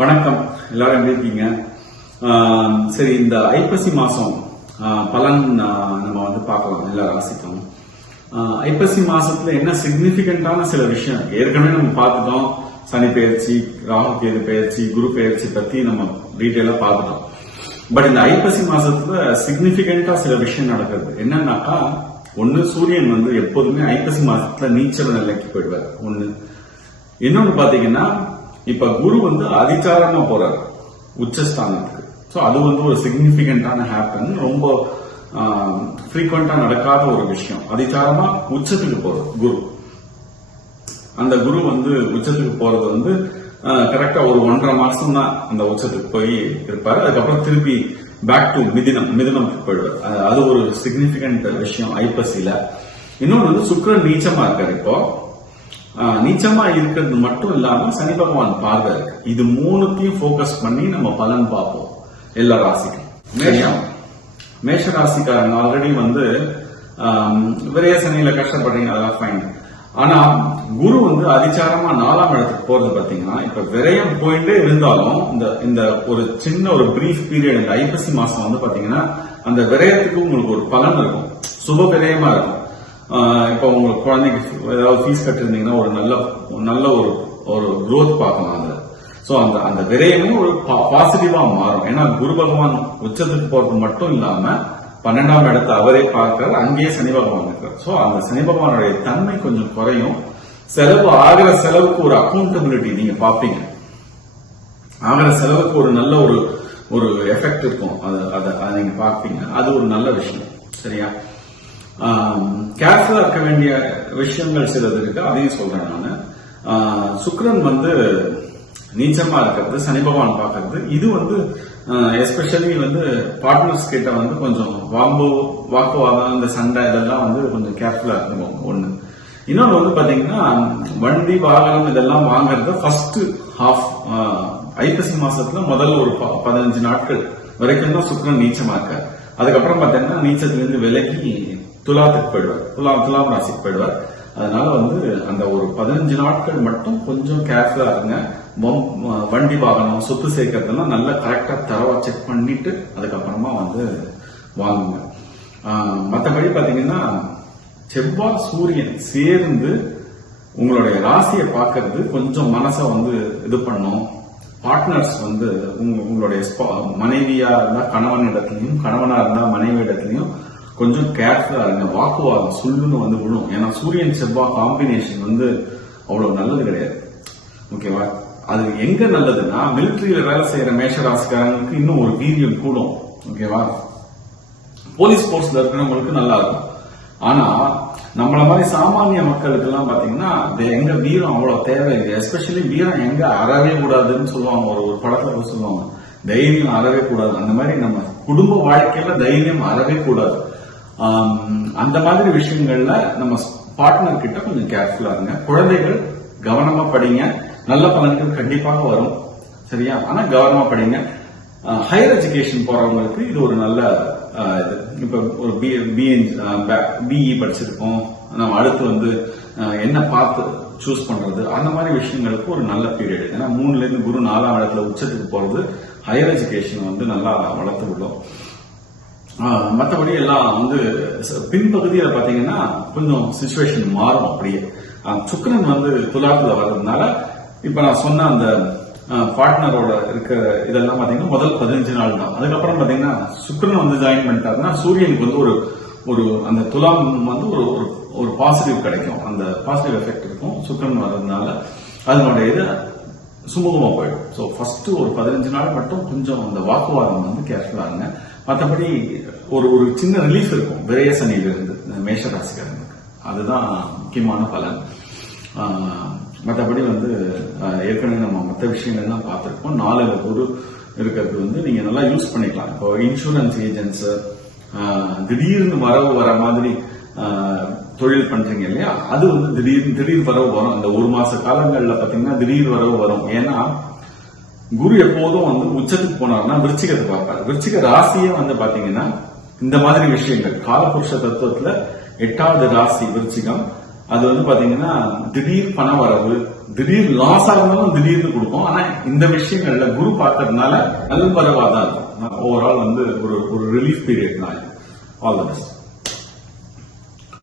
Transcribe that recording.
வணக்கம். எல்லாரும் எப்படி இருக்கீங்க? சரி இந்த ஐப்பசி மாதம் பலன் நம்ம வந்து பார்க்கலாம். எல்லா ராசிக்கும் ஐப்பசி மாசத்துல என்ன சிக்னிபிகண்டான சில விஷயம் இருக்கு. ஏற்கனவே நம்ம பார்த்துட்டோம். சனி பெயர்ச்சி ராகு கேது பெயர்ச்சி குரு பெயர்ச்சி பத்தி நம்ம டீட்டெயிலா பார்த்துட்டோம். பட் இந்த ஐப்பசி மாசத்துல சிக்னிபிகண்டா சில விஷயம் நடக்குது. என்னன்னாக்கா ஒன்று சூரியன் வந்து எப்போதுமே ஐப்பசி மாசத்துல நீச்சல் நிலைக்கு போயிடுவார். ஒன்று இன்னொன்னு பாத்தீங்கன்னா இப்ப குரு வந்து அதிகாரமா போறாரு உச்சஸ்தானத்துக்கு. ஸோ அது வந்து ஒரு சிக்னிபிகண்டான ஹேப்பன் ரொம்ப ஃப்ரீக்வெண்டா நடக்காத ஒரு விஷயம். அதிகாரமா உச்சத்துக்கு போறது குரு. அந்த குரு வந்து உச்சத்துக்கு போறது வந்து கரெக்டா ஒரு ஒன்றரை மாசம் தான் அந்த உச்சத்துக்கு போய் இருப்பாரு. அதுக்கப்புறம் திருப்பி பேக் டு மிதினம் மிதினம் போயிடுவார். அது- அது ஒரு சிக்னிபிகண்ட் விஷயம் ஐப்பசியில. இன்னொன்று வந்து சுக்கரன் நீச்சமா இருக்காரு இப்போ. ஆஹ், நீச்சமா இருக்கிறது மட்டும் இல்லாம சனி பகவான் பார்வை இருக்கு. இது மூணுத்தையும் ஃபோக்கஸ் பண்ணி நம்ம பலன் பார்ப்போம். எல்லா ராசிக்கும். மேஷம். மேஷ ராசிக்காரங்க ஆல்ரெடி வந்து விரைய சனியில கஷ்டப்படுறீங்க அதெல்லாம் ஃபைன் ஆனா குரு வந்து அதிச்சாரமா நாலாம் இடத்துக்கு போறது பாத்தீங்கன்னா இப்ப விரயம் போயிட்டே இருந்தாலும் இந்த இந்த ஒரு சின்ன ஒரு பிரீஃப் பீரியட் இந்த ஐப்பசி மாசம் வந்து பாத்தீங்கன்னா அந்த விரயத்துக்கு உங்களுக்கு ஒரு பலன் இருக்கும். சுப விரயமா இருக்கும். இப்போ உங்களுக்கு குழந்தைக்கு ஏதாவது ஃபீஸ் கட்டிருந்தீங்கன்னா ஒரு நல்ல நல்ல ஒரு ஒரு க்ரோத் பார்க்கலாம் அதில். ஸோ அந்த அந்த விரயமே ஒரு பாசிட்டிவாக மாறும். ஏன்னா குரு பகவான் உச்சத்துக்கு போகிறது மட்டும் இல்லாமல் பன்னெண்டாம் இடத்தை அவரே பார்க்கிறார் அங்கேயே சனி பகவான் இருக்கிறார். ஸோ அந்த சனி பகவானுடைய தன்மை கொஞ்சம் குறையும். செலவு ஆகிற செலவுக்கு ஒரு அக்கௌண்டபிலிட்டி நீங்க பார்ப்பீங்க. ஆகிற செலவுக்கு ஒரு நல்ல ஒரு ஒரு எஃபெக்ட் இருக்கும். அது அதை அதை நீங்க பார்ப்பீங்க. அது ஒரு நல்ல விஷயம். சரியா? கேர்ஃபுல்லாக இருக்க வேண்டிய விஷயங்கள் சிலது இருக்கு அதையும் சொல்றேன் நான். சுக்ரன் வந்து நீச்சமா இருக்கிறது சனி பகவான் பார்க்கறது. இது வந்து எஸ்பெஷலி வந்து பார்ட்னர்ஸ் கிட்ட வந்து கொஞ்சம் வாம்பு வாக்குவாதம் இந்த சண்டை இதெல்லாம் வந்து கொஞ்சம் கேர்ஃபுல்லா இருக்கணும் ஒண்ணு. இன்னொன்று வந்து பாத்தீங்கன்னா வண்டி வாகனம் இதெல்லாம் வாங்குறது ஃபர்ஸ்ட் ஹாஃப் ஐப்பசி மாசத்துல முதல்ல ஒரு பதினஞ்சு நாட்கள் வரைக்கும் தான் சுக்ரன் நீச்சமா இருக்காரு. அதுக்கப்புறம் பாத்தீங்கன்னா நீச்சத்துல இருந்து விலகி துலாத்துக்கு போயிடுவார். துலாம் துலாம் ராசிக்கு போயிடுவார். அதனால வந்து அந்த ஒரு பதினஞ்சு நாட்கள் மட்டும் கொஞ்சம் கேர்ஃபுல்லா இருங்க. வண்டி வாகனம் சொத்து சேர்க்கறதெல்லாம் நல்லா கரெக்டா தரவா செக் பண்ணிட்டு அதுக்கப்புறமா வந்து வாங்குங்க. மற்றபடி பாத்தீங்கன்னா செவ்வாய் சூரியன் சேர்ந்து உங்களுடைய ராசியை பார்க்கறது கொஞ்சம் மனசை வந்து இது பண்ணும். பார்ட்னர்ஸ் வந்து உங்களுடைய ஸ்பா- மனைவியா இருந்தா கணவன் இடத்துலயும் கணவனா இருந்தா மனைவி இடத்துலயும் கொஞ்சம் கேர்ஃபுல்லா இருங்க. வாக்குவாதம் சுள்ளுன்னு வந்து விழும் ஏன்னா சூரியன் செவ்வாய் காம்பினேஷன் வந்து அவ்வளவு நல்லது கிடையாது. ஓகேவா அது எங்க நல்லதுன்னா மிலிட்ரியில வேலை செய்யற மேஷராசிக்காரங்களுக்கு இன்னும் ஒரு வீரியம் கூடும். ஓகேவா போலீஸ் போர்ஸ்ல இருக்கிறவங்களுக்கு நல்லா இருக்கும். ஆனா நம்மள மாதிரி சாமானிய மக்களுக்கு எல்லாம் பாத்தீங்கன்னா எங்க வீரம் அவ்வளவு தேவையில்லை. எஸ்பெஷலி வீரம் எங்க அறவே கூடாதுன்னு சொல்லுவாங்க. ஒரு ஒரு படத்துல சொல்லுவாங்க. தைரியம் அறவே கூடாது. அந்த மாதிரி நம்ம குடும்ப வாழ்க்கையில தைரியம் அறவே கூடாது. அந்த மாதிரி விஷயங்கள்ல நம்ம பார்ட்னர் கிட்ட கொஞ்சம் கேர்ஃபுல்லா இருங்க. குழந்தைகள் கவனமா படிங்க. நல்ல பலன்கள் கண்டிப்பாக வரும். சரியா? ஆனா கவனமா படிங்க. ஹையர் எஜுகேஷன் போறவங்களுக்கு இது ஒரு நல்ல இது. இப்ப ஒரு பிஇ படிச்சிருக்கோம். நம்ம அடுத்து வந்து என்ன பார்த்து சூஸ் பண்றது? அந்த மாதிரி விஷயங்களுக்கு ஒரு நல்ல பீரியட் ஏன்னா மூணுல இருந்து குரு நாலாம் இடத்துல உச்சத்துக்கு போறது ஹையர் எஜுகேஷன் வந்து நல்லா வளர்த்து விடும். மற்றபடி எல்லாம் வந்து பின்பகுதியில் பார்த்தீங்கன்னா கொஞ்சம் சுச்சுவேஷன் மாறும் அப்படியே. சுக்கரன் வந்து துலாத்துல வர்றதுனால இப்ப நான் சொன்ன அந்த பார்ட்னரோட இருக்கிற இதெல்லாம் பார்த்தீங்கன்னா முதல் பதினஞ்சு நாள் தான். அதுக்கப்புறம் பார்த்தீங்கன்னா சுக்கரன் வந்து ஜாயின் பண்ணிட்டாருன்னா சூரியனுக்கு வந்து ஒரு ஒரு அந்த துலாம் வந்து ஒரு ஒரு ஒரு பாசிட்டிவ் கிடைக்கும். அந்த பாசிட்டிவ் எஃபெக்ட் இருக்கும் சுக்கரன் வர்றதுனால. அதனுடைய இது சுமூகமாக போயிடும். ஸோ ஃபர்ஸ்ட் ஒரு பதினஞ்சு நாள் மட்டும் கொஞ்சம் அந்த வாக்குவாதம் வந்து கேர்ஃபுல்லாக இருங்க மற்றபடி ஒரு ஒரு சின்ன ரிலீஃப் இருக்கும். விரைய சனியிலிருந்து இருந்து அதுதான் முக்கியமான பலன். மற்றபடி வந்து ஏற்கனவே நம்ம மற்ற விஷயங்கள்லாம் பார்த்துருக்கோம் நாலு குரு இருக்கிறது வந்து நீங்க நல்லா யூஸ் பண்ணிக்கலாம். இப்போ இன்சூரன்ஸ் ஏஜென்ட்ஸ் திடீர்னு வரவு வர மாதிரி தொழில் பண்றீங்க இல்லையா? அது வந்து திடீர்னு திடீர் வரவு வரும். அந்த ஒரு மாச காலங்கள்ல பாத்தீங்கன்னா திடீர் வரவு வரும். ஏன்னா குரு எப்போதும் வந்து உச்சத்துக்கு போனார்னா விருச்சிகத்தை பார்ப்பார். விருச்சிக ராசியே வந்து பாத்தீங்கன்னா இந்த மாதிரி விஷயங்கள். காலபுருஷ தத்துவத்துல எட்டாவது ராசி விருச்சிகம். அது வந்து பாத்தீங்கன்னா திடீர் பண வரவு திடீர் லாஸ் இருந்தாலும் திடீர்னு கொடுக்கும். ஆனா இந்த விஷயங்கள்ல குரு பார்க்கறதுனால நல்வரவா தான் இருக்கும் ஓவரால் வந்து ஒரு ஒரு ரிலீஃப் பீரியட் தான் ஆல் த பெஸ்ட்